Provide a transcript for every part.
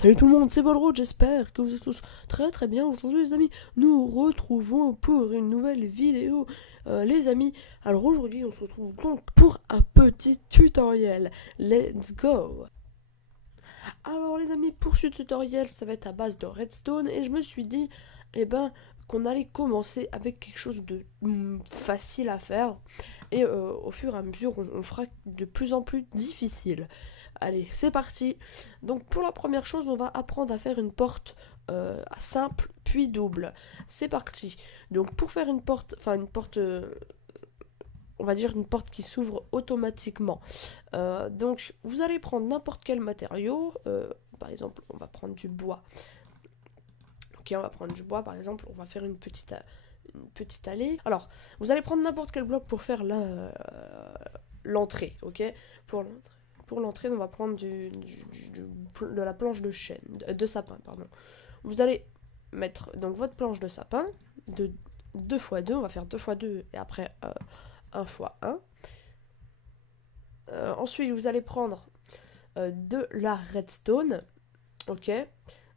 Salut tout le monde, c'est Bolroad, j'espère que vous êtes tous très très bien. Aujourd'hui les amis, nous retrouvons pour une nouvelle vidéo. Les amis, alors aujourd'hui on se retrouve donc pour un petit tutoriel. Let's go. Alors les amis, pour ce tutoriel, ça va être à base de redstone et je me suis dit, eh ben, qu'on allait commencer avec quelque chose de facile à faire et au fur et à mesure, on fera de plus en plus difficile. Allez, c'est parti. Donc pour la première chose, on va apprendre à faire une porte simple puis double. C'est parti. Donc pour faire une porte, on va dire une porte qui s'ouvre automatiquement. Donc vous allez prendre n'importe quel matériau. Par exemple, on va prendre du bois. Ok, on va prendre du bois par exemple. On va faire une petite allée. Alors, vous allez prendre n'importe quel bloc pour faire l'entrée. Ok, pour l'entrée, on va prendre de la planche de chêne, de sapin, pardon. Vous allez mettre donc votre planche de sapin de 2 x 2, on va faire 2 x 2 et après 1 x 1. Ensuite, vous allez prendre de la redstone, ok,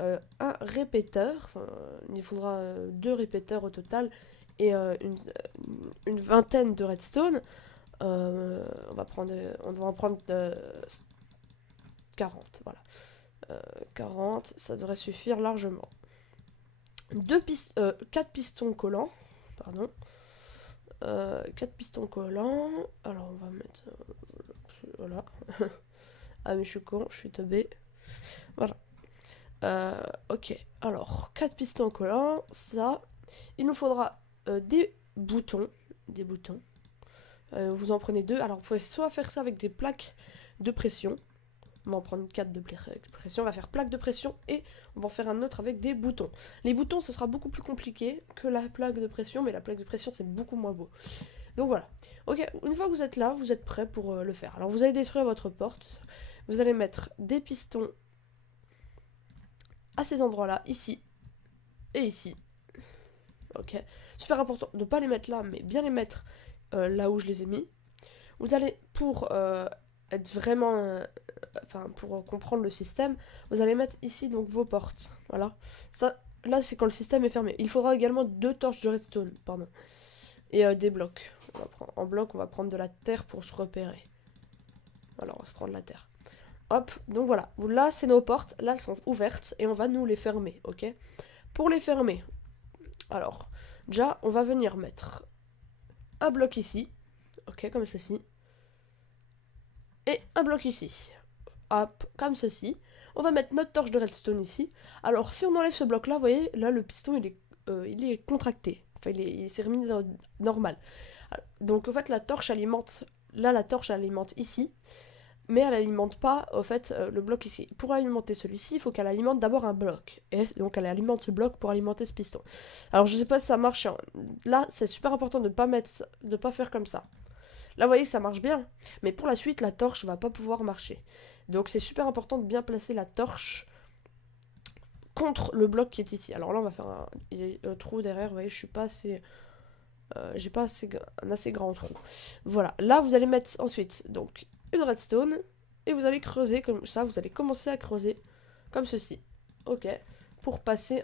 un répéteur, il faudra 2 répéteurs au total et une vingtaine de redstone. On va en prendre 40, voilà. 40, ça devrait suffire largement. 4 pistons collants, pardon. 4 pistons collants. Alors on va mettre... voilà. Ah mais je suis con, je suis teubé. Voilà. Ok, alors 4 pistons collants, ça. Il nous faudra des boutons. Vous en prenez 2. Alors vous pouvez soit faire ça avec des plaques de pression. On va en prendre 4 de pression, on va faire plaque de pression et on va en faire un autre avec des boutons. Les boutons, ce sera beaucoup plus compliqué que la plaque de pression, mais la plaque de pression, c'est beaucoup moins beau. Donc voilà. Ok, une fois que vous êtes là, vous êtes prêt pour le faire. Alors vous allez détruire votre porte. Vous allez mettre des pistons à ces endroits-là, ici et ici. Ok. Super important de ne pas les mettre là, mais bien les mettre là où je les ai mis. Vous allez, pour être vraiment... pour comprendre le système, vous allez mettre ici donc vos portes. Voilà. Ça, là, c'est quand le système est fermé. Il faudra également 2 torches de redstone, pardon. Et des blocs. En bloc, on va prendre de la terre pour se repérer. Alors, on va se prendre la terre. Hop, donc voilà. Là, c'est nos portes. Là, elles sont ouvertes et on va nous les fermer, ok? Pour les fermer, alors, déjà, on va venir mettre un bloc ici. Ok, comme ceci. Et un bloc ici. Hop, comme ceci. On va mettre notre torche de redstone ici. Alors, si on enlève ce bloc-là, vous voyez, là, le piston, il est contracté. Enfin, il s'est remis normal. Donc, en fait, la torche alimente... Là, la torche alimente ici. Mais elle alimente pas, en fait, le bloc ici. Pour alimenter celui-ci, il faut qu'elle alimente d'abord un bloc. Et donc, elle alimente ce bloc pour alimenter ce piston. Alors, je sais pas si ça marche. Là, c'est super important de pas faire comme ça. Là, vous voyez que ça marche bien. Mais pour la suite, la torche va pas pouvoir marcher. Donc, c'est super important de bien placer la torche contre le bloc qui est ici. Alors là, on va faire un trou derrière. Vous voyez, je suis pas assez... j'ai pas un assez grand trou. Voilà. Là, vous allez mettre ensuite donc une redstone. Et vous allez creuser comme ça. Vous allez commencer à creuser comme ceci. Ok. Pour passer,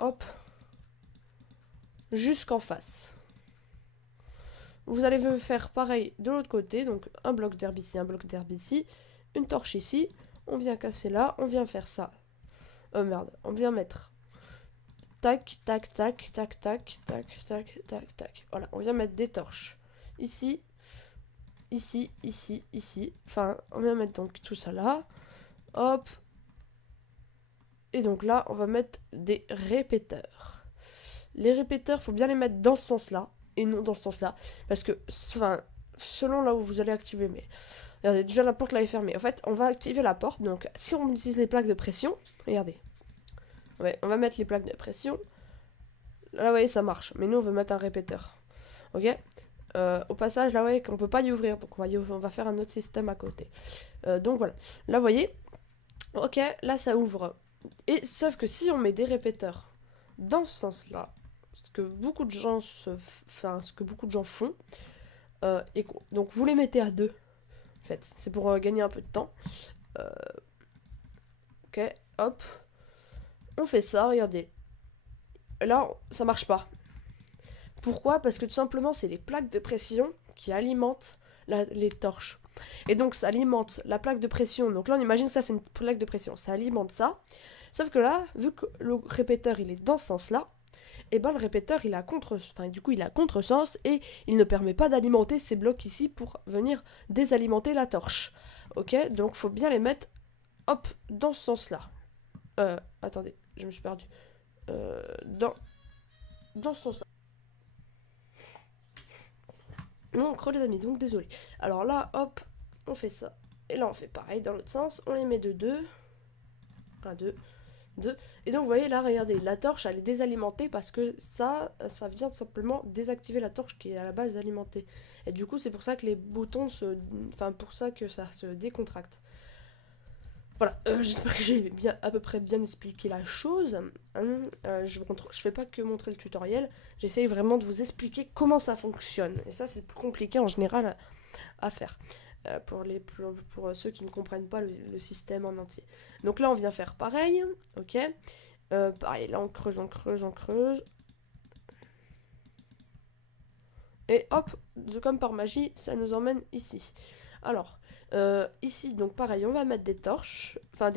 hop, jusqu'en face. Vous allez faire pareil de l'autre côté, donc un bloc d'herbe ici, un bloc d'herbe ici, une torche ici, on vient casser là, on vient faire ça. Merde, on vient mettre tac, tac, tac, tac, tac, tac, tac, tac, tac. Voilà, on vient mettre des torches. Ici, ici, ici, ici. Enfin, on vient mettre donc tout ça là. Hop. Et donc là, on va mettre des répéteurs. Les répéteurs, faut bien les mettre dans ce sens-là et non dans ce sens-là. Parce que, enfin, selon là où vous allez activer, mais... Regardez, déjà la porte là est fermée. En fait, on va activer la porte. Donc, si on utilise les plaques de pression, regardez. Ouais, on va mettre les plaques de pression. Là, vous voyez, ça marche. Mais nous, on veut mettre un répéteur. Ok. Au passage, là, vous voyez qu'on peut pas y ouvrir. Donc, on va faire un autre système à côté. Donc, voilà. Là, vous voyez. Ok, là, ça ouvre. Et sauf que si on met des répéteurs dans ce sens-là, ce que beaucoup de gens font, donc vous les mettez à 2. En fait, c'est pour gagner un peu de temps. Ok, hop. On fait ça, regardez. Là, ça marche pas. Pourquoi? Parce que tout simplement, c'est les plaques de pression qui alimentent les torches. Et donc, ça alimente la plaque de pression. Donc là, on imagine que ça, c'est une plaque de pression. Ça alimente ça. Sauf que là, vu que le répéteur, il est dans ce sens-là, et ben le répéteur, il a il a contresens et il ne permet pas d'alimenter ces blocs ici pour venir désalimenter la torche. Ok? Donc, faut bien les mettre, hop, dans ce sens-là. Attendez, je me suis perdu. Dans ce sens-là. Non, creux les amis, donc désolé. Alors là, hop, on fait ça. Et là, on fait pareil dans l'autre sens. On les met de 2. 1, 2, 2. Et donc, vous voyez là, regardez, la torche, elle est désalimentée parce que ça vient tout simplement désactiver la torche qui est à la base alimentée. Et du coup, c'est pour ça que les boutons se... Enfin, pour ça que ça se décontracte. Voilà, j'espère que j'ai à peu près bien expliqué la chose. Je fais pas que montrer le tutoriel, j'essaye vraiment de vous expliquer comment ça fonctionne. Et ça, c'est le plus compliqué en général à faire. Pour ceux qui ne comprennent pas le système en entier. Donc là, on vient faire pareil, ok. Pareil, là, on creuse, on creuse, on creuse. Et hop, comme par magie, ça nous emmène ici. Alors, ici, donc pareil, on va mettre des torches, enfin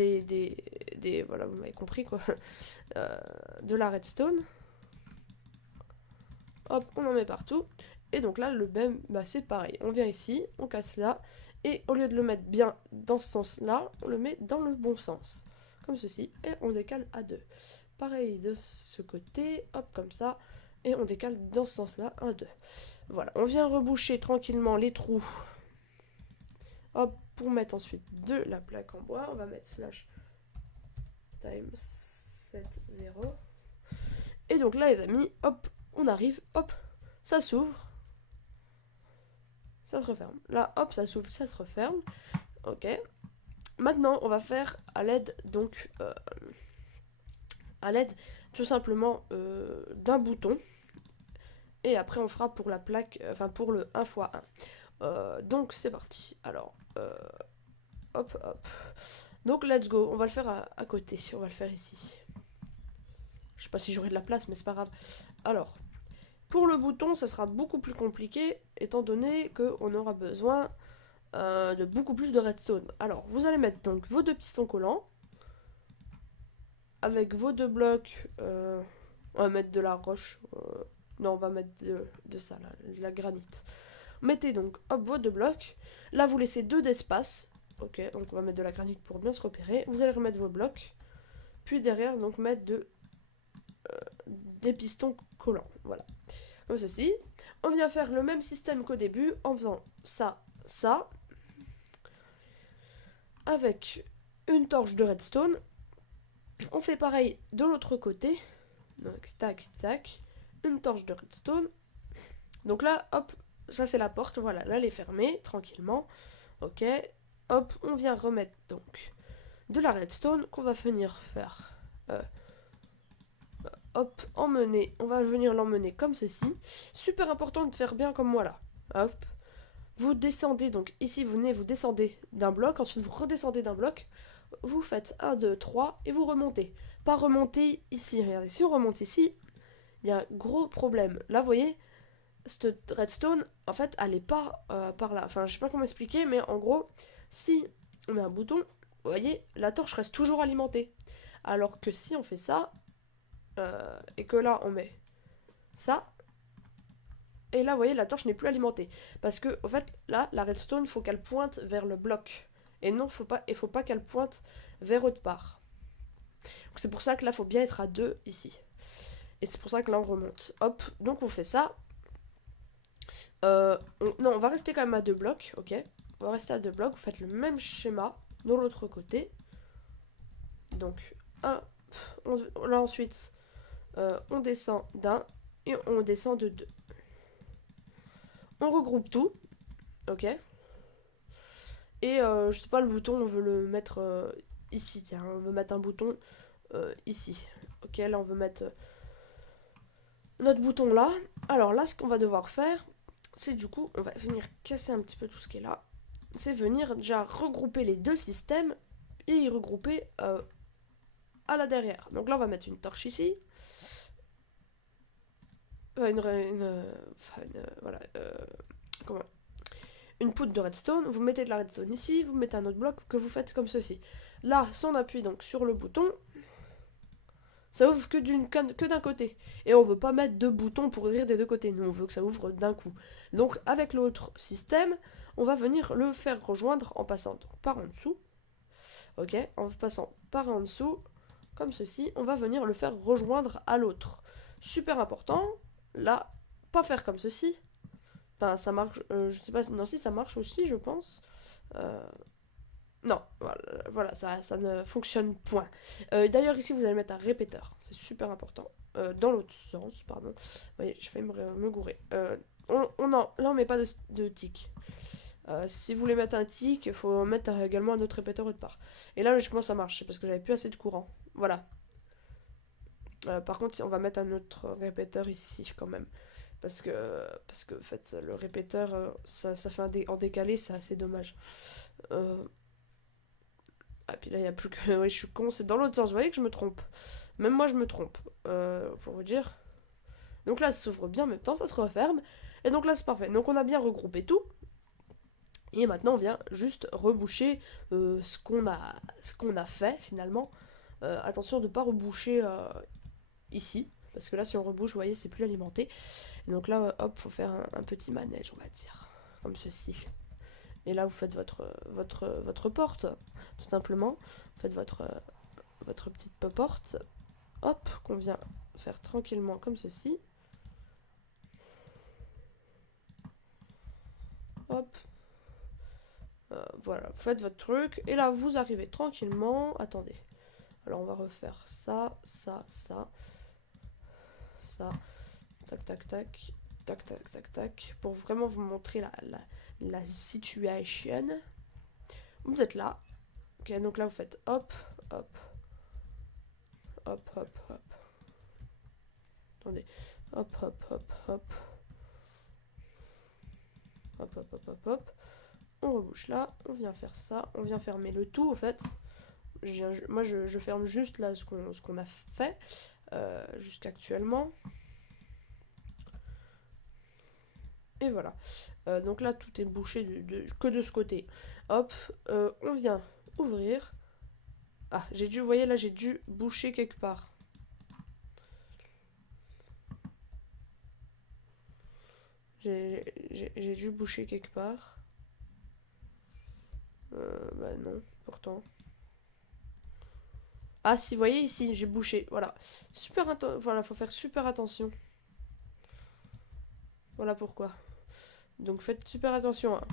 voilà, vous m'avez compris quoi, de la redstone. Hop, on en met partout. Et donc là, le même, bah c'est pareil, on vient ici, on casse là, et au lieu de le mettre bien dans ce sens-là, on le met dans le bon sens, comme ceci, et on décale à 2. Pareil de ce côté, hop, comme ça, et on décale dans ce sens-là, 1, 2. Voilà, on vient reboucher tranquillement les trous. Hop, pour mettre ensuite de la plaque en bois, on va mettre slash time 7 0. Et donc là, les amis, hop, on arrive, hop, ça s'ouvre, ça se referme. Là, hop, ça s'ouvre, ça se referme. Ok. Maintenant, on va faire à l'aide, donc, à l'aide tout simplement d'un bouton. Et après, on fera pour la plaque, enfin pour le 1 x 1. Donc, c'est parti. Alors, hop, hop. Donc, let's go. On va le faire à côté. On va le faire ici. Je sais pas si j'aurai de la place, mais c'est pas grave. Alors, pour le bouton, ça sera beaucoup plus compliqué, étant donné qu'on aura besoin de beaucoup plus de redstone. Alors, vous allez mettre donc vos 2 pistons collants. Avec vos 2 blocs, on va mettre de la roche. Non, on va mettre de ça, là, de la granite. Mettez donc, hop, vos 2 blocs. Là, vous laissez 2 d'espace. Ok, donc on va mettre de la granite pour bien se repérer. Vous allez remettre vos blocs. Puis derrière, donc mettre des pistons collants. Voilà. Comme ceci. On vient faire le même système qu'au début en faisant ça, ça. Avec une torche de redstone. On fait pareil de l'autre côté. Donc tac, tac. Une torche de redstone. Donc là, hop, ça c'est la porte. Voilà, là elle est fermée tranquillement. Ok. Hop, on vient remettre donc de la redstone qu'on va venir faire. Hop, emmener. On va venir l'emmener comme ceci. Super important de faire bien comme moi là. Hop. Vous descendez donc ici, vous descendez d'un bloc. Ensuite, vous redescendez d'un bloc. Vous faites 1, 2, 3 et vous remontez. Pas remonter ici. Regardez, si on remonte ici, il y a un gros problème. Là, vous voyez, cette redstone, en fait, elle est pas par là. Enfin, je sais pas comment expliquer, mais en gros, si on met un bouton, vous voyez, la torche reste toujours alimentée. Alors que si on fait ça, et que là, on met ça, et là, vous voyez, la torche n'est plus alimentée. Parce que, en fait, là, la redstone, faut qu'elle pointe vers le bloc. Et non, faut pas qu'elle pointe vers autre part. C'est pour ça que là, faut bien être à 2 ici. Et c'est pour ça que là, on remonte. Hop, donc on fait ça. Non, on va rester quand même à 2 blocs, ok. On va rester à 2 blocs. Vous faites le même schéma de l'autre côté. Donc, là ensuite, on descend d'un et on descend de 2. On regroupe tout, ok. Et je sais pas, le bouton, on veut le mettre ici. Tiens, on veut mettre un bouton ici. Ok, là, on veut mettre notre bouton là. Alors là, ce qu'on va devoir faire, c'est du coup, on va venir casser un petit peu tout ce qui est là. C'est venir déjà regrouper les 2 systèmes et y regrouper à la derrière. Donc là, on va mettre une torche ici. Voilà. Comment Une poudre de redstone. Vous mettez de la redstone ici. Vous mettez un autre bloc que vous faites comme ceci. Là, si on appuie donc sur le bouton, ça ouvre que d'un côté. Et on veut pas mettre deux boutons pour ouvrir des deux côtés. Nous, on veut que ça ouvre d'un coup. Donc, avec l'autre système, on va venir le faire rejoindre en passant donc, par en dessous. Ok, en passant par en dessous, comme ceci, on va venir le faire rejoindre à l'autre. Super important. Là, pas faire comme ceci. Enfin, ça marche. Je sais pas. Non, si ça marche aussi, je pense. Non, voilà, ça ne fonctionne point. D'ailleurs, ici, vous allez mettre un répéteur. C'est super important. Dans l'autre sens, pardon. Vous voyez, je vais me gourer. Là, on met pas de tic. Si vous voulez mettre un tic, il faut mettre également un autre répéteur autre part. Et là, logiquement, ça marche. C'est parce que j'avais plus assez de courant. Voilà. Par contre, on va mettre un autre répéteur ici, quand même. Parce que en fait, le répéteur, ça fait en décalé, c'est assez dommage. Ah, puis là, il n'y a plus que... Oui, je suis con, c'est dans l'autre sens. Vous voyez que je me trompe. Même moi, je me trompe. Pour vous dire. Donc là, ça s'ouvre bien en même temps, ça se referme. Et donc là, c'est parfait. Donc on a bien regroupé tout. Et maintenant, on vient juste reboucher ce qu'on a fait, finalement. Attention de ne pas reboucher ici. Parce que là, si on rebouche, vous voyez, c'est plus alimenté. Et donc là, hop, faut faire un petit manège, on va dire. Comme ceci. Et là, vous faites votre porte, tout simplement. Vous faites votre petite porte. Hop, qu'on vient faire tranquillement comme ceci. Hop. Voilà, vous faites votre truc. Et là, vous arrivez tranquillement. Attendez. Alors, on va refaire ça, ça, ça. Ça. Tac, tac, tac. Tac, tac, tac, tac. Pour vraiment vous montrer la situation. Vous êtes là. Ok, donc là, vous faites hop, hop. Hop, hop, hop. Attendez. Hop, hop, hop, hop. Hop, hop, hop, hop, hop. On rebouche là. On vient faire ça. On vient fermer le tout, en fait. Moi, je ferme juste là ce qu'on a fait jusqu'actuellement. Et voilà. Donc là, tout est bouché que de ce côté. Hop, on vient ouvrir. Ah, vous voyez là, j'ai dû boucher quelque part. J'ai dû boucher quelque part. Bah non, pourtant. Ah si, vous voyez ici, j'ai bouché. Voilà. Voilà, faut faire super attention. Voilà pourquoi. Donc faites super attention. Hein.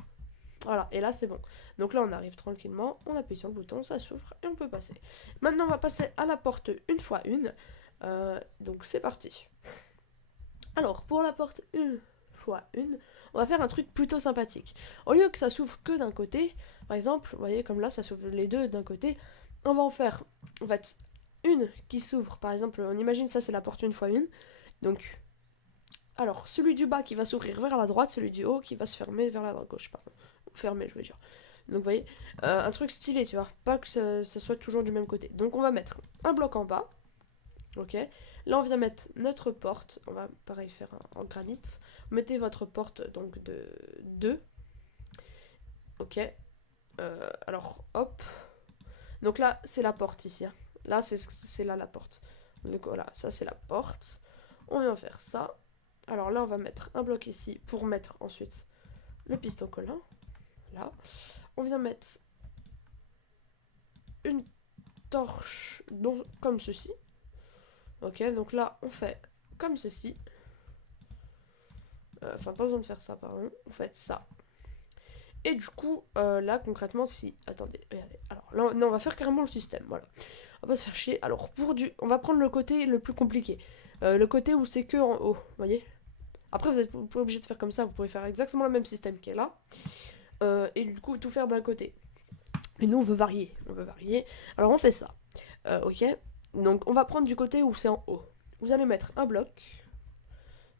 Voilà, et là c'est bon. Donc là on arrive tranquillement, on appuie sur le bouton, ça s'ouvre et on peut passer. Maintenant on va passer à la porte une fois une. Donc c'est parti. Alors pour la porte une fois une, on va faire un truc plutôt sympathique. Au lieu que ça s'ouvre que d'un côté, par exemple, vous voyez comme là ça s'ouvre les deux d'un côté, on va en faire en fait une qui s'ouvre, par exemple, on imagine ça c'est la porte une fois une. Donc, alors celui du bas qui va s'ouvrir vers la droite, celui du haut qui va se fermer vers la gauche, pardon. Fermé, je veux dire. Donc vous voyez, un truc stylé, tu vois, pas que ça soit toujours du même côté. Donc on va mettre un bloc en bas, ok. Là on vient mettre notre porte, on va pareil faire en granit. Mettez votre porte donc de 2, ok. Alors hop, donc là c'est la porte ici, hein. Là c'est là la porte. Donc voilà, ça c'est la porte. On vient faire ça. Alors là on va mettre un bloc ici pour mettre ensuite le piston collant. Là, on vient mettre une torche comme ceci. Ok, donc là, on fait comme ceci. Enfin, pas besoin de faire ça, pardon. On fait ça. Et du coup, là, concrètement, si... Attendez, regardez. Alors, là, non, on va faire carrément le système, voilà. On va pas se faire chier. Alors, on va prendre le côté le plus compliqué. Le côté où c'est que en haut, vous voyez. Après, vous n'êtes pas obligé de faire comme ça. Vous pouvez faire exactement le même système qui est là. Et du coup tout faire d'un côté. Et nous on veut varier. Alors on fait ça. Ok. Donc on va prendre du côté où c'est en haut. Vous allez mettre un bloc,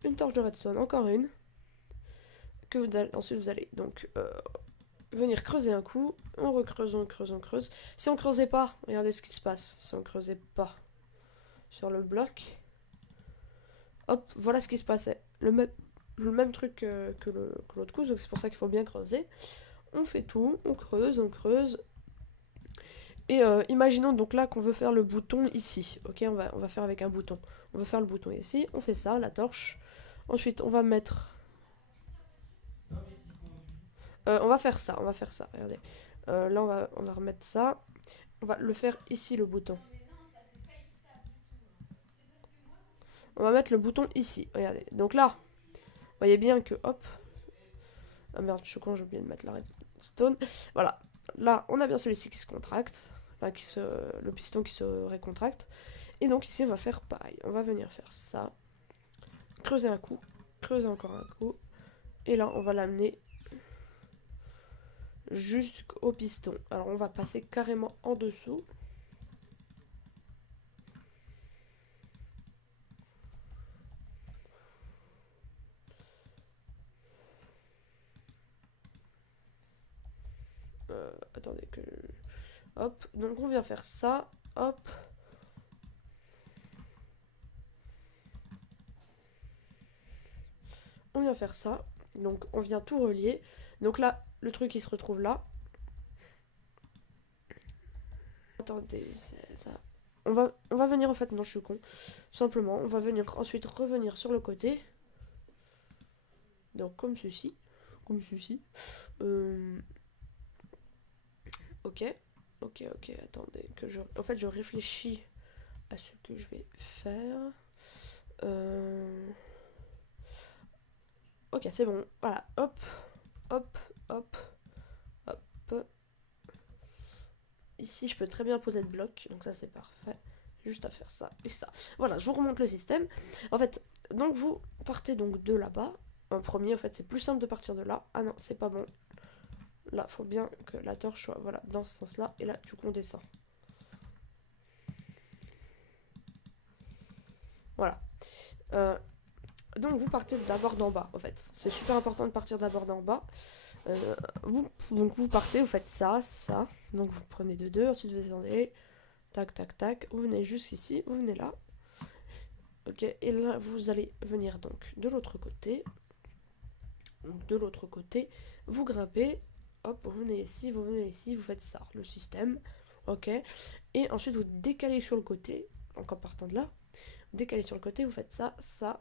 une torche de redstone, encore une. Ensuite vous allez donc venir creuser un coup, on recreuse, on creuse, on creuse. Si on creusait pas, regardez ce qui se passe. Si on creusait pas sur le bloc, hop, voilà ce qui se passait. Le même truc que l'autre coup, donc c'est pour ça qu'il faut bien creuser. On fait tout, on creuse, on creuse. Et imaginons donc là qu'on veut faire le bouton ici. Ok, on va faire avec un bouton. On veut faire le bouton ici, on fait ça, la torche. Ensuite, on va mettre... on va faire ça, regardez. Là, on va remettre ça. On va le faire ici, le bouton. On va mettre le bouton ici, regardez. Donc là, vous voyez bien que, hop. Ah merde, je suis con, j'ai oublié de mettre la redstone. Voilà, là, on a bien celui-ci qui se contracte. Enfin, le piston qui se récontracte. Et donc ici, on va faire pareil. On va venir faire ça. Creuser un coup. Creuser encore un coup. Et là, on va l'amener jusqu'au piston. Alors, on va passer carrément en dessous. Attendez que... Hop, donc on vient faire ça. Hop. On vient faire ça. Donc on vient tout relier. Donc là, le truc il se retrouve là. Attendez, ça... On va venir en fait, non je suis con. Simplement, on va venir ensuite revenir sur le côté. Donc comme ceci. Comme ceci. Ok. Ok, attendez. En fait, je réfléchis à ce que je vais faire. Ok, c'est bon. Voilà. Hop. Hop. Hop. Hop. Ici, je peux très bien poser le bloc. Donc ça, c'est parfait. Juste à faire ça et ça. Voilà, je vous remonte le système. En fait, donc vous partez donc de là-bas. En premier, en fait, c'est plus simple de partir de là. Ah non, c'est pas bon. Là, faut bien que la torche soit voilà, dans ce sens-là. Et là, du coup, on descend. Voilà. Donc, vous partez d'abord d'en bas, en fait. C'est super important de partir d'abord d'en bas. Donc, vous partez, vous faites ça, ça. Donc, vous prenez de deux. Ensuite, vous descendez. Tac, tac, tac. Vous venez jusqu'ici. Vous venez là. Ok. Et là, vous allez venir donc de l'autre côté. Donc, de l'autre côté, vous grimpez. Hop, vous venez ici, vous faites ça, le système, ok. Et ensuite vous décalez sur le côté, donc en partant de là, vous décalez sur le côté, vous faites ça, ça,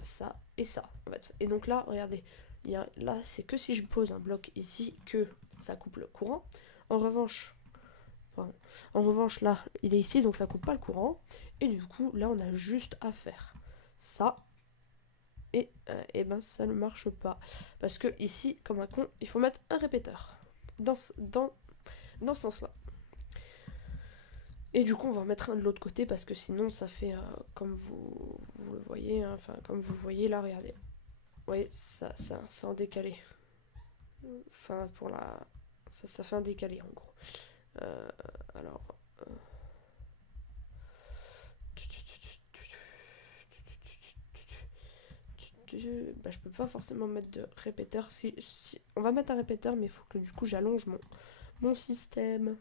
ça et ça, en fait. Et donc là, regardez, là c'est que si je pose un bloc ici que ça coupe le courant. En revanche, là, il est ici, donc ça coupe pas le courant. Et du coup, là, on a juste à faire ça. Et ben ça ne marche pas. Parce que ici, comme un con, il faut mettre un répéteur. Dans ce sens-là. Et du coup, on va en mettre un de l'autre côté parce que sinon, ça fait comme vous le voyez. Hein, enfin, comme vous le voyez là, regardez. Vous voyez, ça c'est en décalé. Enfin, pour la... Ça fait un décalé en gros. Alors... Bah, je peux pas forcément mettre de répéteur. On va mettre un répéteur, mais il faut que du coup j'allonge mon système.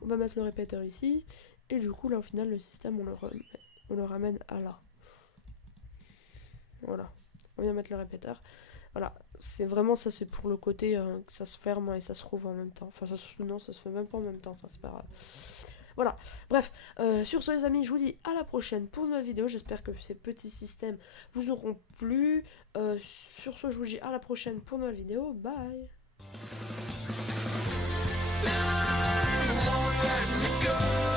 On va mettre le répéteur ici. Et du coup, là, au final, le système, on le ramène à là. Voilà. On vient mettre le répéteur. Voilà. C'est vraiment ça, c'est pour le côté que ça se ferme et ça se rouvre en même temps. Enfin, non, ça se fait même pas en même temps. Enfin, c'est pas grave. Voilà, bref, sur ce les amis, je vous dis à la prochaine pour une nouvelle vidéo. J'espère que ces petits systèmes vous auront plu. Sur ce, je vous dis à la prochaine pour une nouvelle vidéo. Bye. Go.